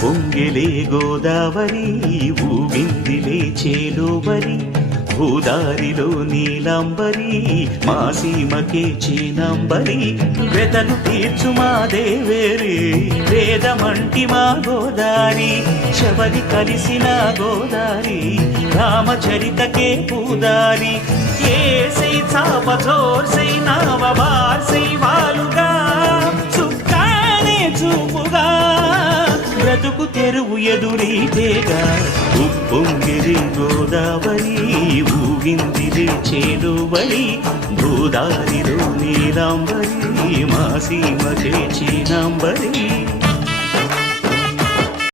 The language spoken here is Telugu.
పొంగెలే గోదావరి ఊగిందిలే చేలోబరి భూదారిలో నీలాంబరి మా సీమకే చీనాంబరి వెతను తీర్చు మా దేవేరి వేదమంటి మా గోదారి శబరి కలిసిన గోదారి రామచరితకే పూదారి. ఏ సై చాప చోర్సై నావ బార్ సై వాలుగా చుక్కానే చూపుగా బ్రతుకు తెరువు ఎదురీతేగా ఉప్పొంగిరి గోదావరి ఊగిందిరి చేరువడి భూదారిలో నీలాంబరి మా సీమ చేచినాంబరి